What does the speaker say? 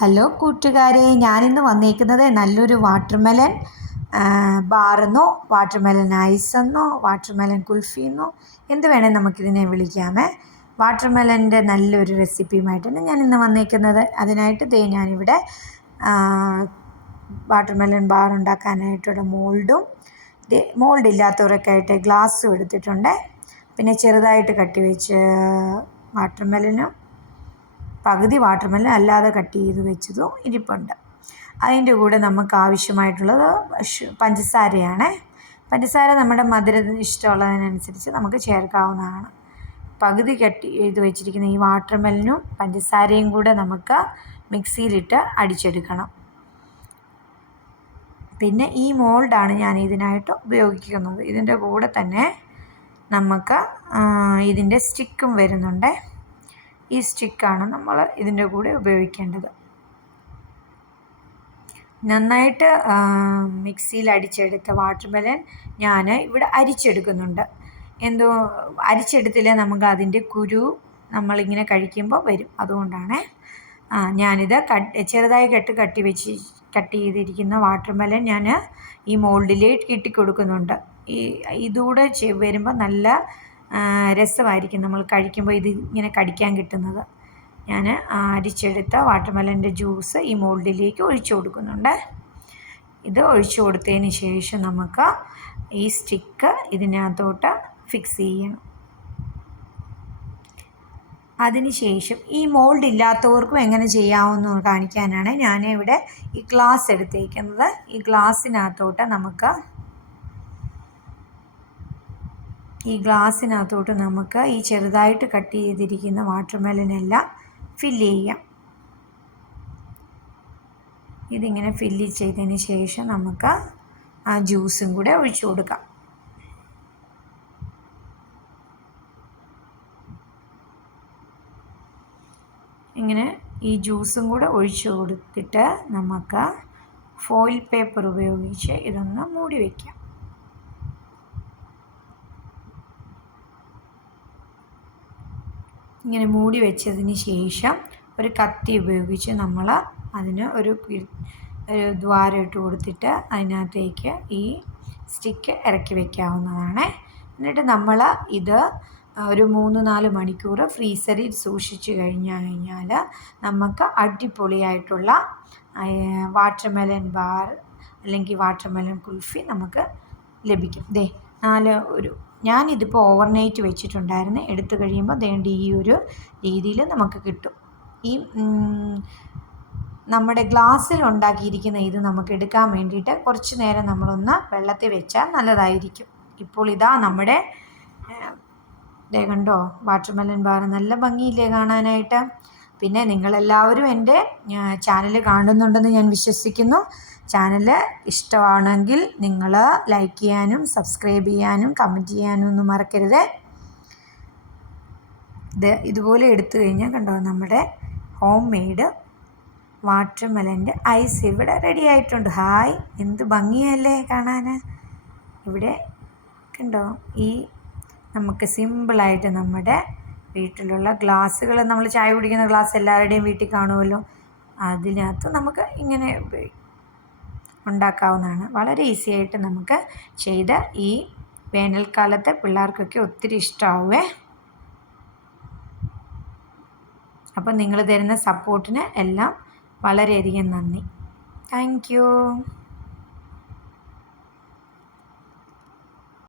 Hello കൂട്ടുകാരെ ഞാനിന്ന് വന്നേക്കുന്നത് നല്ലൊരു വാട്ടർമെലൻ ബാറെന്നോ വാട്ടർമെലൻ ഐസെന്നോ വാട്ടർമെലൻ കുൽഫിന്നോ എന്ത് വേണേൽ നമുക്കിതിനെ വിളിക്കാമേ. വാട്ടർമെലന്റെ നല്ലൊരു റെസിപ്പിയുമായിട്ടാണ് ഞാൻ ഇന്ന് വന്നേക്കുന്നത്. അതിനായിട്ട് ദേ ഞാനിവിടെ വാട്ടർമെലൻ ബാർ ഉണ്ടാക്കാനായിട്ടുള്ള മോൾഡും മോൾഡ് ഇല്ലാത്തവരൊക്കെ ആയിട്ട് ഗ്ലാസ്സും എടുത്തിട്ടുണ്ട്. പിന്നെ ചെറുതായിട്ട് കട്ടി വെച്ച് വാട്ടർമെലനും പകുതി വാട്ടർമെലൻ അല്ലാതെ കട്ട് ചെയ്ത് വെച്ചതും ഇരിപ്പുണ്ട്. അതിന്റെ കൂടെ നമുക്ക് ആവശ്യമായിട്ടുള്ളത് പഞ്ചസാരയാണ്. പഞ്ചസാര നമ്മുടെ മധുരത്തിന് ഇഷ്ടമുള്ളതിനനുസരിച്ച് നമുക്ക് ചേർക്കാവുന്നതാണ്. പകുതി കട്ടി ചെയ്ത് വെച്ചിരിക്കുന്ന ഈ വാട്ടർമെലനും പഞ്ചസാരയും കൂടെ നമുക്ക് മിക്സിയിലിട്ട് അടിച്ചെടുക്കണം. പിന്നെ ഈ മോൾഡാണ് ഞാൻ ഇതിനായിട്ട് ഉപയോഗിക്കുന്നത്. ഇതിന്റെ കൂടെ തന്നെ നമുക്ക് ഇതിന്റെ സ്റ്റിക്കും വരുന്നുണ്ട്. ഈ സ്റ്റിക്കാണ് നമ്മൾ ഇതിന്റെ കൂടെ ഉപയോഗിക്കേണ്ടത്. നന്നായിട്ട് മിക്സിയിൽ അടിച്ചെടുത്ത വാട്ടർമെലൻ ഞാൻ ഇവിടെ അരിച്ചെടുക്കുന്നുണ്ട്. എന്തോ അരിച്ചെടുത്തില്ലേ നമുക്ക് അതിന്റെ കുരു നമ്മളിങ്ങനെ കഴിക്കുമ്പോൾ വരും. അതുകൊണ്ടാണ് ഞാനിത് കട്ട് ചെറുതായി കെട്ട് കട്ടി വെച്ച് കട്ട് ചെയ്തിരിക്കുന്ന വാട്ടർമെലൻ ഞാൻ ഈ മോൾഡിലേക്ക് കിട്ടിക്കൊടുക്കുന്നുണ്ട് ഈ ഇതുകൂടെ വരുമ്പോൾ നല്ല രസമായിരിക്കും നമ്മൾ കഴിക്കുമ്പോൾ ഇത് ഇങ്ങനെ കടിക്കാൻ കിട്ടുന്നത്. ഞാൻ അരിച്ചെടുത്ത വാട്ടർമെലന്റെ ജ്യൂസ് ഈ മോൾഡിലേക്ക് ഒഴിച്ചു കൊടുക്കുന്നുണ്ട്. ഇത് ഒഴിച്ചു കൊടുത്തതിന് ശേഷം നമുക്ക് ഈ സ്റ്റിക്ക് ഇതിനകത്തോട്ട് ഫിക്സ് ചെയ്യണം. അതിനുശേഷം ഈ മോൾഡ് ഇല്ലാത്തവർക്കും എങ്ങനെ ചെയ്യാമെന്ന് കാണിക്കാനാണ് ഞാനിവിടെ ഈ ഗ്ലാസ് എടുത്തേക്കുന്നത്. ഈ ഗ്ലാസ്സിനകത്തോട്ട് നമുക്ക് ഈ ഗ്ലാസ്സിനകത്തോട്ട് നമുക്ക് ഈ ചെറുതായിട്ട് കട്ട് ചെയ്തിരിക്കുന്ന വാട്ടർമെലനെല്ലാം ഫില്ല് ചെയ്യാം. ഇതിങ്ങനെ ഫില്ല് ചെയ്തതിന് ശേഷം നമുക്ക് ആ ജ്യൂസും കൂടെ ഒഴിച്ചു കൊടുക്കാം. ഇങ്ങനെ ഈ ജ്യൂസും കൂടെ ഒഴിച്ചു കൊടുത്തിട്ട് നമുക്ക് ഫോയിൽ പേപ്പർ ഉപയോഗിച്ച് ഇതൊന്ന് മൂടി വയ്ക്കാം ഇങ്ങനെ മൂടി വെച്ചതിന് ശേഷം ഒരു കത്തി ഉപയോഗിച്ച് നമ്മൾ അതിന് ഒരു ഒരു ദ്വാരം ഇട്ട് കൊടുത്തിട്ട് അതിനകത്തേക്ക് ഈ സ്റ്റിക്ക് ഇറക്കി വയ്ക്കാവുന്നതാണ് എന്നിട്ട് നമ്മൾ ഇത് ഒരു മൂന്ന് നാല് മണിക്കൂർ ഫ്രീസറിൽ സൂക്ഷിച്ചു കഴിഞ്ഞു കഴിഞ്ഞാൽ നമുക്ക് അടിപൊളിയായിട്ടുള്ള വാട്ടർമെലൻ ബാർ അല്ലെങ്കിൽ വാട്ടർമെലൻ കുൽഫി നമുക്ക് ലഭിക്കും. ദേ നാല് ഒരു ഞാനിതിപ്പോൾ ഓവർനൈറ്റ് വെച്ചിട്ടുണ്ടായിരുന്നു. എടുത്തു കഴിയുമ്പോൾ ദേണ്ട ഈ ഒരു രീതിയിൽ നമുക്ക് കിട്ടും. ഈ നമ്മുടെ ഗ്ലാസ്സിൽ ഉണ്ടാക്കിയിരിക്കുന്ന ഇത് നമുക്ക് എടുക്കാൻ വേണ്ടിയിട്ട് കുറച്ച് നേരം നമ്മളൊന്ന് വെള്ളത്തിൽ വെച്ചാൽ നല്ലതായിരിക്കും. ഇപ്പോൾ ഇതാ നമ്മുടെ ദേ കണ്ടോ? Watermelon bar. നല്ല ഭംഗിയില്ലേ കാണാനായിട്ട്? പിന്നെ നിങ്ങളെല്ലാവരും എന്റെ ചാനൽ കാണുന്നുണ്ടെന്ന് ഞാൻ വിശ്വസിക്കുന്നു. ചാനൽ ഇഷ്ടമാണെങ്കിൽ നിങ്ങൾ ലൈക്ക് ചെയ്യാനും സബ്സ്ക്രൈബ് ചെയ്യാനും കമന്റ് ചെയ്യാനും ഒന്നും മറക്കരുത്. ഇത് ഇതുപോലെ എടുത്തു കഴിഞ്ഞാൽ കണ്ടോ നമ്മുടെ ഹോം മെയ്ഡ് വാട്ടർമെലന്റെ ഐസ് ഇവിടെ റെഡി ആയിട്ടുണ്ട്. ഹായ് എന്ത് ഭംഗിയല്ലേ കാണാൻ. ഇവിടെ കണ്ടോ ഈ നമുക്ക് സിമ്പിളായിട്ട് നമ്മുടെ വീട്ടിലുള്ള ഗ്ലാസ്സുകൾ നമ്മൾ ചായ കുടിക്കുന്ന ഗ്ലാസ് എല്ലാവരുടെയും വീട്ടിൽ കാണുമല്ലോ. അതിനകത്ത് നമുക്ക് ഇങ്ങനെ ഉണ്ടാക്കാവുന്നതാണ്. വളരെ ഈസി ആയിട്ട് നമുക്ക് ചെയ്ത് ഈ വേനൽക്കാലത്തെ പിള്ളേർക്കൊക്കെ ഒത്തിരി ഇഷ്ടമാവേ അപ്പം നിങ്ങൾ തരുന്ന സപ്പോർട്ടിന് എല്ലാം വളരെയധികം നന്ദി. താങ്ക്